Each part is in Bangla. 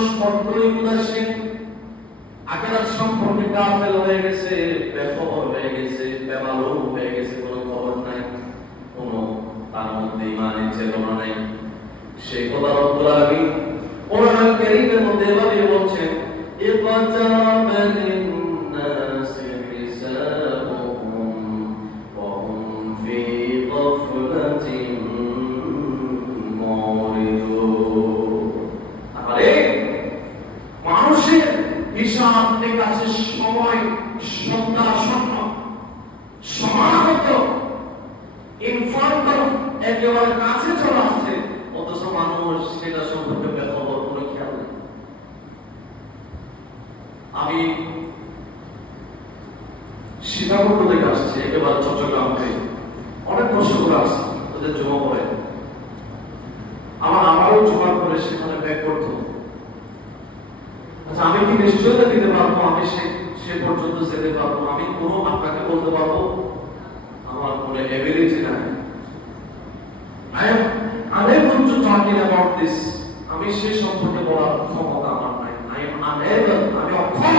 মানুষ কতই উদাসীন, আখিরাত সম্পর্কে গাফেল হয়ে গেছে, বেখবর হয়ে গেছে, বেমালুম হয়ে গেছে, কোনো খবর নাই, কোনো তার মধ্যে ঈমানের চেতনা নাই। সেই কথা রব্বুল আলামিন কোরআন কারীমের মধ্যে এভাবে বলছেন, ইকতারাবা লিন-নাসি হিসাবুহুম ওয়া হুম ফি গাফলাতিন মুরিদুন। আরে মানুষের হিসাব নিকাশের সময় সন্ধ্যাসন্ন সমাগত, ইন ফ্রন্ট অফ একেবারে কাছে চলে আসছে, অথচ মানুষ সেটা সম্পর্কে বেখবর, কোনো খেয়াল নেই। আমি সীতাকুণ্ড থেকে আসছি, একেবারে চট্টগ্রাম থেকে, অনেক কষ্ট করে আসছি, ওদের জমা পড়ে আমারও জমা করে সেখানে ব্যাক করতো। আচ্ছা, আমি কি নিশ্চয়তা দিতে পারবো আমি সে পর্যন্ত যেতে পারবো? আমি কোনো আপনাকে বলতে পারবো আমার কোনো এবিলিটি নাই। I am unable to talk about this. আমি সে সম্পর্কে বলার ক্ষমতা আমার নাই। I am unable, আমি অক্ষম।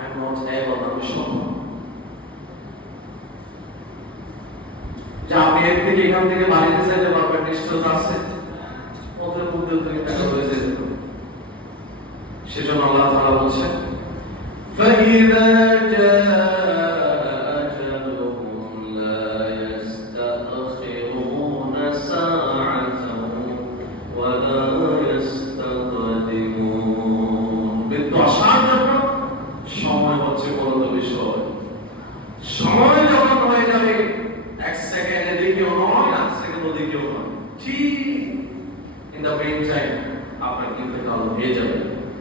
I am not able, আমি সক্ষম। যে আপনি এর থেকে এখান থেকে বাড়িতে যেতে পারবেন নিশ্চয়তা আছে? ওদের মধ্যে থেকে দেখা হয়ে যেতে পারে। সেজন্য আল্লাহ তাআলা বলছেন, فَإِذَا جَاءَ أَجَلُهُمْ لَا يَسْتَأْخِرُونَ سَاعَةً وَلَا يَسْتَقْدِمُونَ। কিন্তু আসার জন্য সময় হচ্ছে বড় বিষয়। সময় যখন হয়ে যাবে, এক সেকেন্ড এদিকেও নয়, এক সেকেন্ড ওদিকেও নয়, ঠিক ইন দ্য মেইন টাইম আপনার ইন্তেকাল হয়ে যাবে।